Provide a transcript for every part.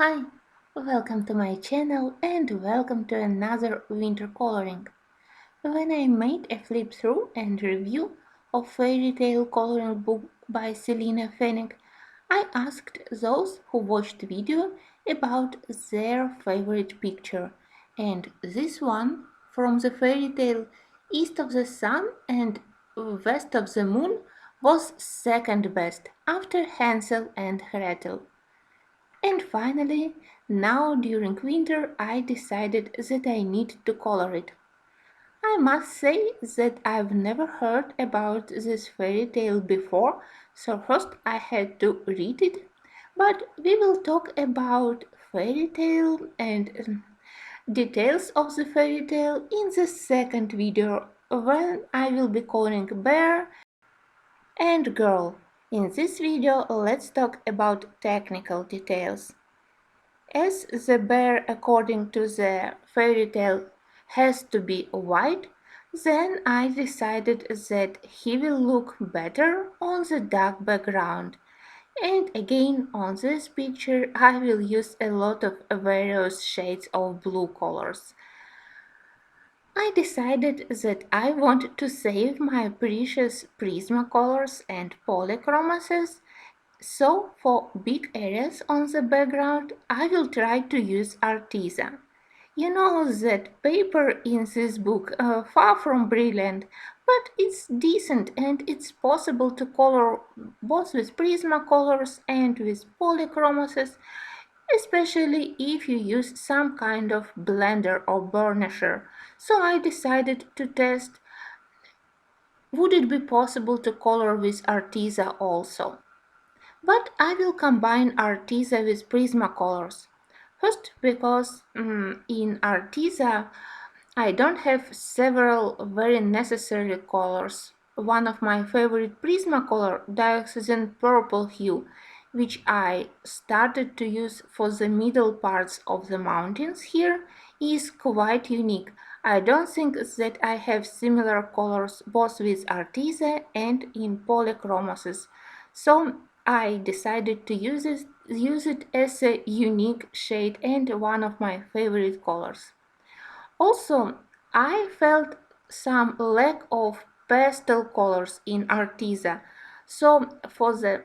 Hi, welcome to my channel and welcome to another winter coloring. When I made a flip through and review of fairy tale coloring book by S.Fenech, I asked those who watched the video about their favorite picture, and this one from the fairy tale East of the Sun and West of the Moon was second best after Hansel and Gretel. And finally, now during winter, I decided that I need to color it. I must say that I've never heard about this fairy tale before, so first I had to read it. But we will talk about fairy tale and details of the fairy tale in the second video when I will be coloring bear and girl. In this video, let's talk about technical details. As the bear, according to the fairy tale, has to be white, then I decided that he will look better on the dark background. And again, on this picture, I will use a lot of various shades of blue colors. I decided that I want to save my precious Prismacolors and polychromases, so for big areas on the background, I will try to use Arteza. You know that paper in this book far from brilliant, but it's decent and it's possible to color both with Prismacolors and with polychromases, especially if you use some kind of blender or burnisher. So I decided to test, would it be possible to color with Arteza also? But I will combine Arteza with Prismacolors. First, because in Arteza I don't have several very necessary colors. One of my favorite Prismacolor, dioxazine purple hue, which I started to use for the middle parts of the mountains here, is quite unique. I don't think that I have similar colors both with Arteza and in polychromases. So I decided to use it as a unique shade and one of my favorite colors. Also, I felt some lack of pastel colors in Arteza, so for the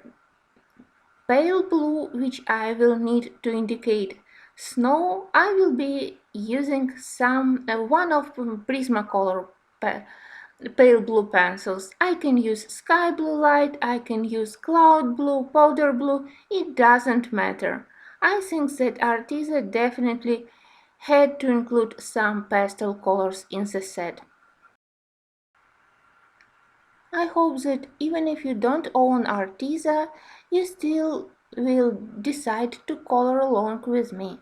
pale blue, which I will need to indicate snow, I will be using one of Prismacolor pale blue pencils. I can use sky blue light, I can use cloud blue, powder blue, it doesn't matter. I think that Arteza definitely had to include some pastel colors in the set. I hope that even if you don't own Arteza, you still will decide to color along with me.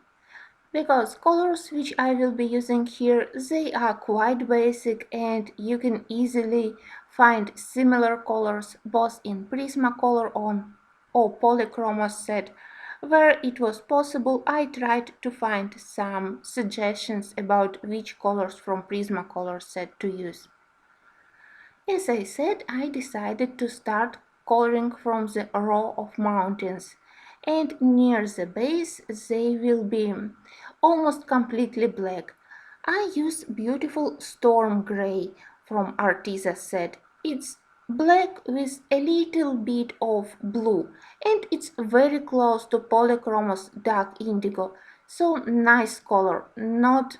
Because colors which I will be using here, they are quite basic and you can easily find similar colors both in Prismacolor or Polychroma set. Where it was possible, I tried to find some suggestions about which colors from Prismacolor set to use. As I said, I decided to start coloring from the row of mountains, and near the base they will be almost completely black. I use beautiful storm gray from Arteza set. It's black with a little bit of blue, and it's very close to Polychromos dark indigo, so nice color, not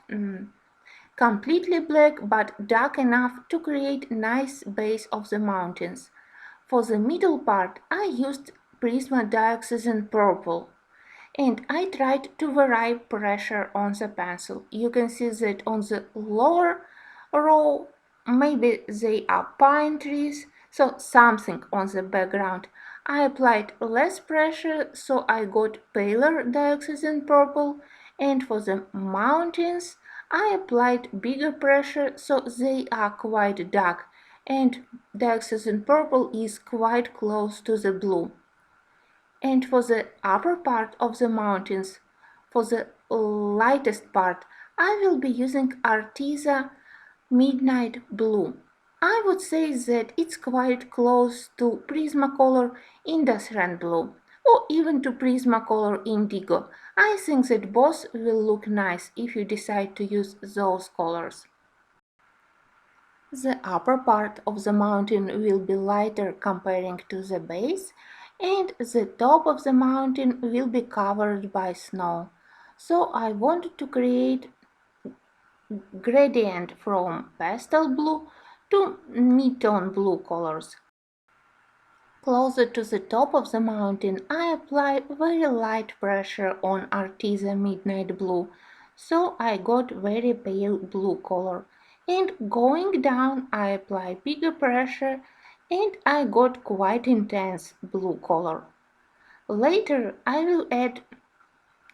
completely black but dark enough to create nice base of the mountains. For the middle part I used Prisma dioxazine purple and I tried to vary pressure on the pencil. You can see that on the lower row maybe they are pine trees, so something on the background. I applied less pressure, so I got paler dioxazine purple, and for the mountains I applied bigger pressure, so they are quite dark, and dioxazine purple is quite close to the blue. And for the upper part of the mountains, for the lightest part, I will be using Arteza Midnight Blue. I would say that it's quite close to Prismacolor Indus Blue. or even to Prismacolor Indigo. I think that both will look nice if you decide to use those colors. The upper part of the mountain will be lighter comparing to the base, and the top of the mountain will be covered by snow. So I wanted to create gradient from pastel blue to mid-tone blue colors. Closer to the top of the mountain, I apply very light pressure on Arteza Midnight Blue, so I got very pale blue color. And going down, I apply bigger pressure and I got quite intense blue color. Later, I will add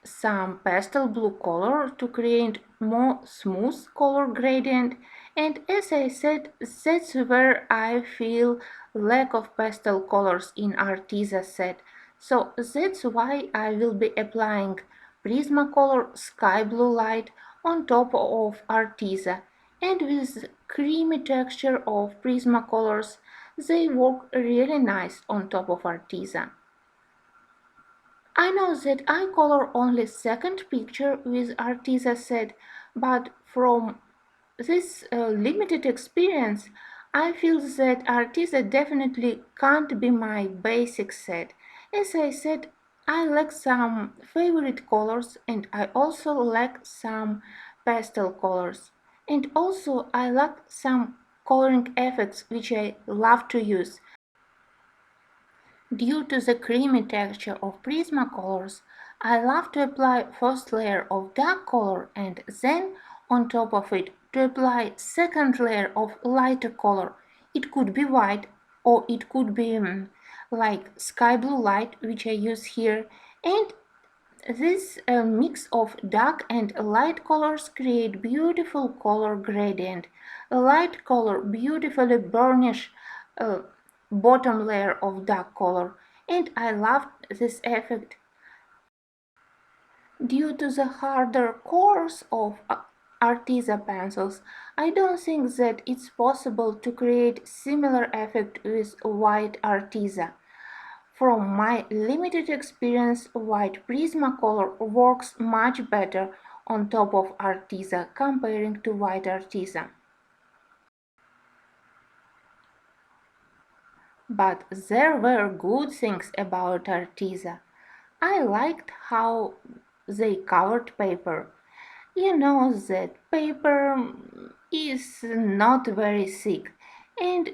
some pastel blue color to create more smooth color gradient, and as I said, that's where I feel lack of pastel colors in Arteza set, so that's why I will be applying Prismacolor Sky Blue Light on top of Arteza, and with creamy texture of Prismacolors they work really nice on top of Arteza. I know that I color only second picture with Arteza set, but from this limited experience, I feel that Arteza definitely can't be my basic set. As I said, I lack some favorite colors and I also lack some pastel colors. And also I lack some coloring effects which I love to use. Due to the creamy texture of Prismacolors, I love to apply first layer of dark color and then on top of it to apply second layer of lighter color. It could be white or it could be like sky blue light, which I use here, and this mix of dark and light colors create beautiful color gradient. A light color beautifully burnish uh, bottom layer of dark color, and I love this effect. Due to the harder cores of Arteza pencils, I don't think that it's possible to create similar effect with white Arteza. From my limited experience, white Prismacolor works much better on top of Arteza comparing to white Arteza. But there were good things about Arteza. I liked how they covered paper. You know that paper is not very thick, and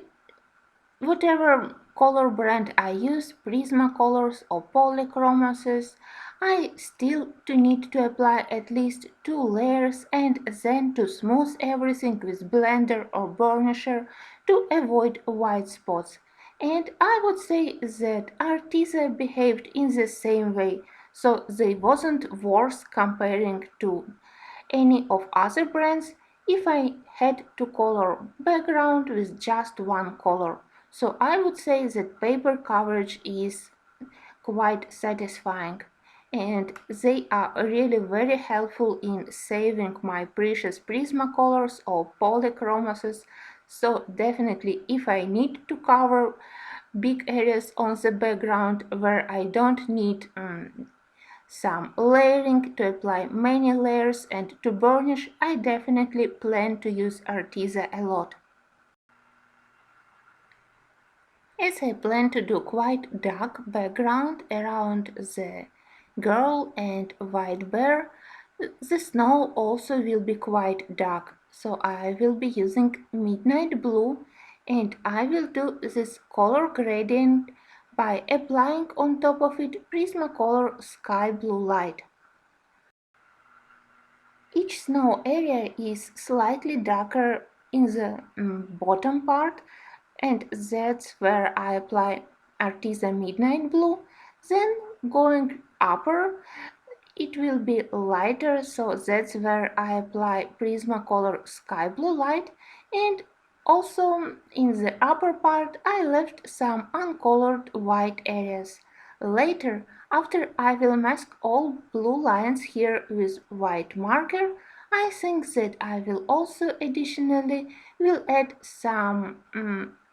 whatever color brand I use, Prismacolors or Polychromoses, I still need to apply at least 2 layers and then to smooth everything with blender or burnisher to avoid white spots. And I would say that Arteza behaved in the same way, so they wasn't worse comparing to any of other brands if I had to color background with just one color. So I would say that paper coverage is quite satisfying and they are really very helpful in saving my precious Prismacolors or Polychromoses. So definitely if I need to cover big areas on the background where I don't need some layering to apply many layers and to burnish, I definitely plan to use Arteza a lot. As I plan to do quite dark background around the girl and white bear, the snow also will be quite dark, so I will be using midnight blue and I will do this color gradient by applying on top of it Prismacolor Sky Blue Light. Each snow area is slightly darker in the bottom part, and that's where I apply Arteza Midnight Blue. Then going upper, it will be lighter, so that's where I apply Prismacolor Sky Blue Light, and also in the upper part I left some uncolored white areas. Later, after I will mask all blue lines here with white marker, I think that I will also additionally will add some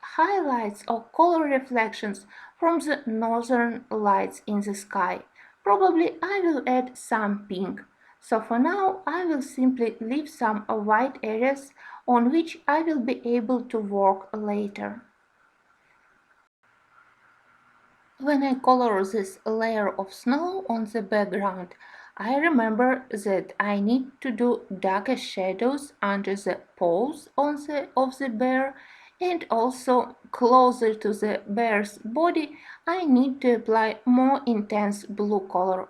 highlights or color reflections from the northern lights in the sky. Probably I will add some pink. So for now I will simply leave some white areas on which I will be able to work later. When I color this layer of snow on the background, I remember that I need to do darker shadows under the paws of the bear, and also closer to the bear's body I need to apply more intense blue color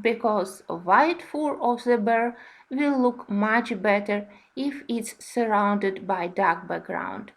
because white fur of the bear will look much better if it's surrounded by dark background.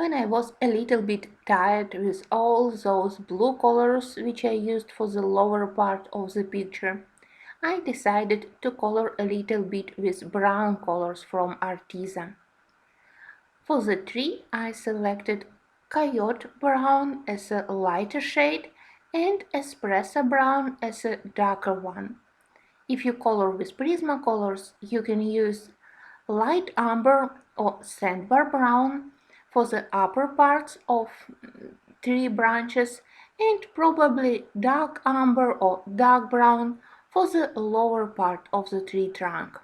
When I was a little bit tired with all those blue colors which I used for the lower part of the picture, I decided to color a little bit with brown colors from Artisan. For the tree, I selected coyote brown as a lighter shade and espresso brown as a darker one. If you color with Prismacolors, you can use light umber or sandbar brown for the upper parts of tree branches and probably dark umber or dark brown for the lower part of the tree trunk.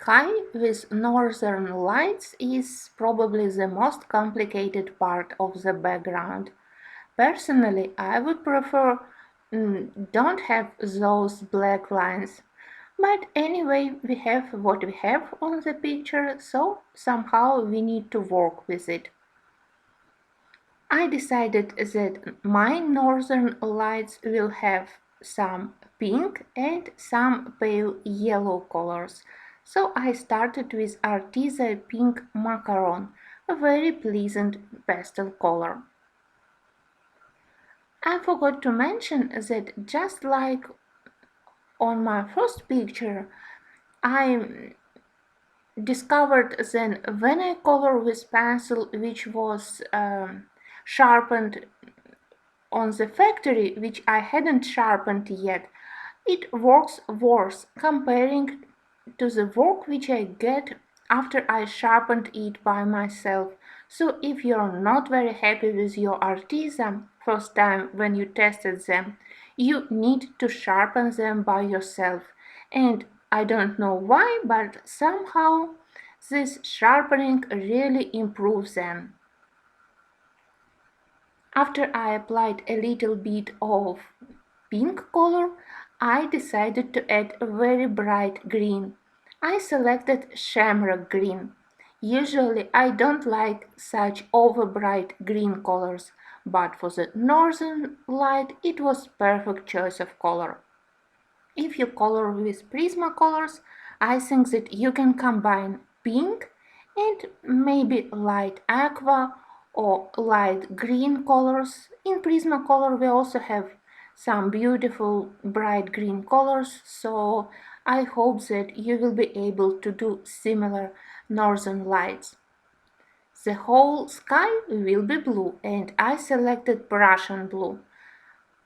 sky with northern lights is probably the most complicated part of the background. Personally, I would prefer don't have those black lines. But anyway, we have what we have on the picture, so somehow we need to work with it. I decided that my northern lights will have some pink and some pale yellow colors. So I started with Arteza Pink Macaron, a very pleasant pastel color. I forgot to mention that just like on my first picture, I discovered then when I color with pencil which was sharpened on the factory, which I hadn't sharpened yet, it works worse comparing to the work which I get after I sharpened it by myself. So if you're not very happy with your artisan first time when you tested them, you need to sharpen them by yourself. And I don't know why, but somehow this sharpening really improves them. After I applied a little bit of pink color, I decided to add a very bright green. I selected shamrock green. Usually I don't like such over bright green colors, but for the northern light it was perfect choice of color. If you color with Prismacolors, I think that you can combine pink and maybe light aqua or light green colors. In Prismacolor we also have some beautiful bright green colors, so I hope that you will be able to do similar northern lights. The whole sky will be blue and I selected Prussian blue.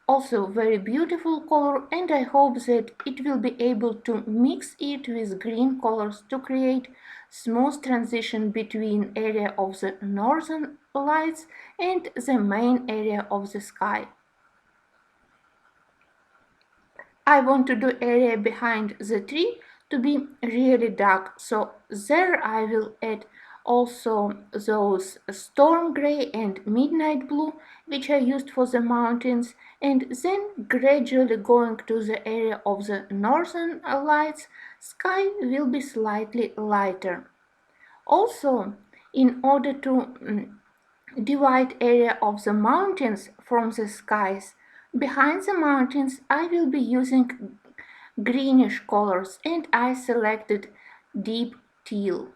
Also very beautiful color, and I hope that it will be able to mix it with green colors to create smooth transition between area of the northern lights and the main area of the sky. I want to do area behind the tree to be really dark, so there I will add also those storm gray and midnight blue which I used for the mountains, and then gradually going to the area of the northern lights, sky will be slightly lighter. Also, in order to divide area of the mountains from the skies, behind the mountains I will be using greenish colors and I selected deep teal.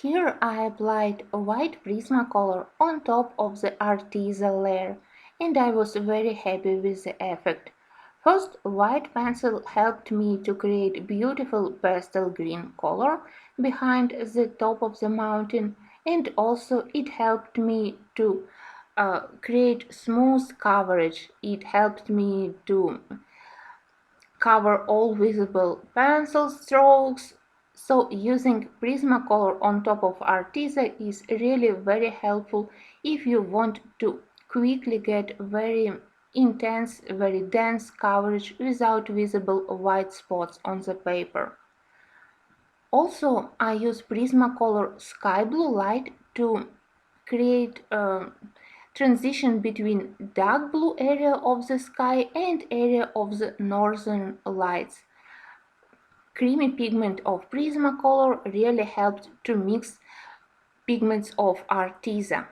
Here I applied a white Prismacolor on top of the artisan layer, and I was very happy with the effect. First, white pencil helped me to create beautiful pastel green color behind the top of the mountain, and also it helped me to create smooth coverage. It helped me to cover all visible pencil strokes. So using Prismacolor on top of Arteza is really very helpful if you want to quickly get very intense, very dense coverage without visible white spots on the paper. Also, I use Prismacolor Sky Blue Light to create a transition between dark blue area of the sky and area of the northern lights. Creamy pigment of Prismacolor really helped to mix pigments of Arteza.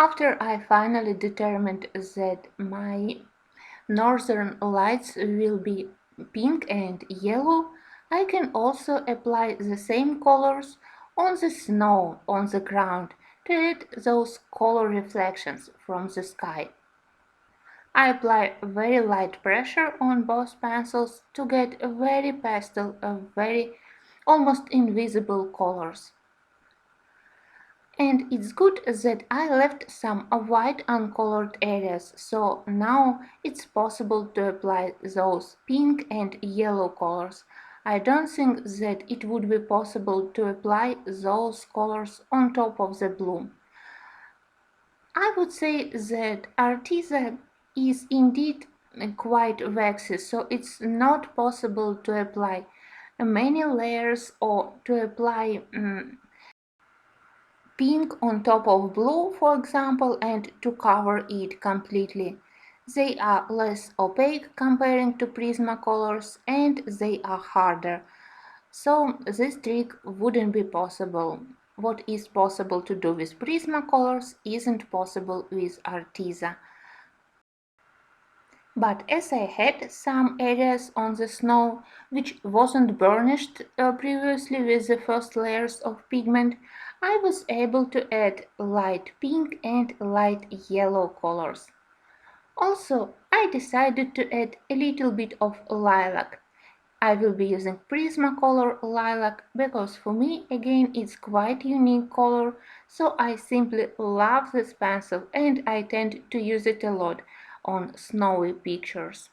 After I finally determined that my northern lights will be pink and yellow, I can also apply the same colors on the snow on the ground to add those color reflections from the sky. I apply very light pressure on both pencils to get a very pastel, a very almost invisible colors. And it's good that I left some white uncolored areas, so now it's possible to apply those pink and yellow colors. I don't think that it would be possible to apply those colors on top of the blue. I would say that Arteza is indeed quite waxy, so it's not possible to apply many layers or to apply pink on top of blue, for example, and to cover it completely. They are less opaque comparing to Prismacolors and they are harder. So this trick wouldn't be possible. What is possible to do with Prismacolors isn't possible with Arteza. But as I had some areas on the snow which wasn't burnished previously with the first layers of pigment, I was able to add light pink and light yellow colors. Also, I decided to add a little bit of lilac. I will be using Prismacolor lilac because for me again it's quite unique color, so I simply love this pencil and I tend to use it a lot on snowy pictures.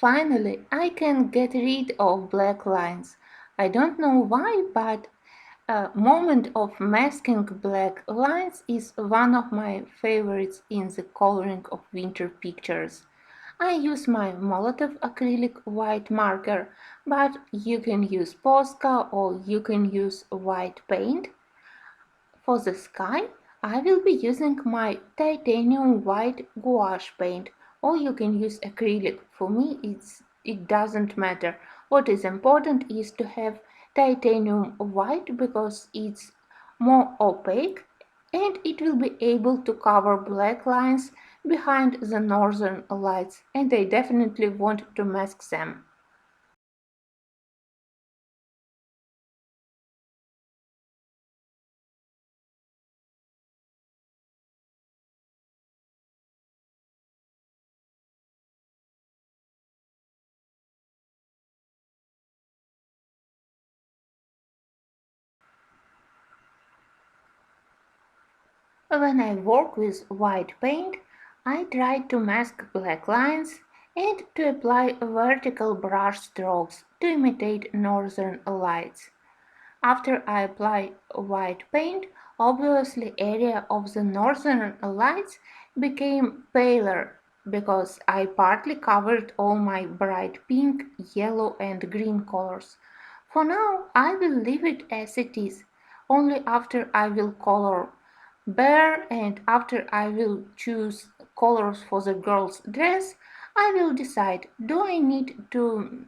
Finally, I can get rid of black lines. I don't know why, but a moment of masking black lines is one of my favorites in the coloring of winter pictures. I use my Molotov acrylic white marker, but you can use Posca or you can use white paint. For the sky, I will be using my titanium white gouache paint, or you can use acrylic. For me, it doesn't matter. What is important is to have titanium white because it's more opaque and it will be able to cover black lines behind the northern lights, and I definitely want to mask them. When I work with white paint, I tried to mask black lines and to apply vertical brush strokes to imitate northern lights. After I apply white paint, obviously area of the northern lights became paler because I partly covered all my bright pink, yellow and green colors. For now I will leave it as it is. Only after I will color bear and after I will choose colors for the girl's dress, I will decide do I need to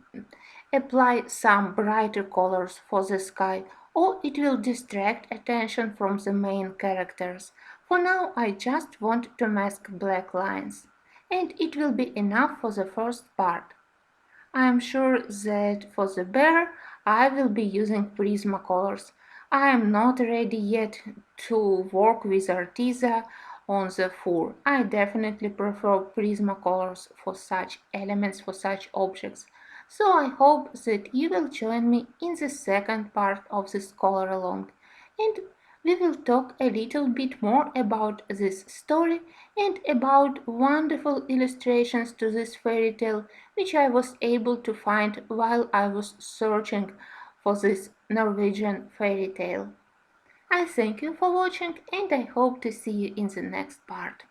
apply some brighter colors for the sky or it will distract attention from the main characters. For now I just want to mask black lines and it will be enough for the first part. I am sure that for the bear I will be using Prismacolors. I am not ready yet to work with Arteza on the fur. I definitely prefer Prismacolors for such elements, for such objects. So I hope that you will join me in the second part of this color along. And we will talk a little bit more about this story and about wonderful illustrations to this fairy tale which I was able to find while I was searching for this Norwegian fairy tale. I thank you for watching and I hope to see you in the next part.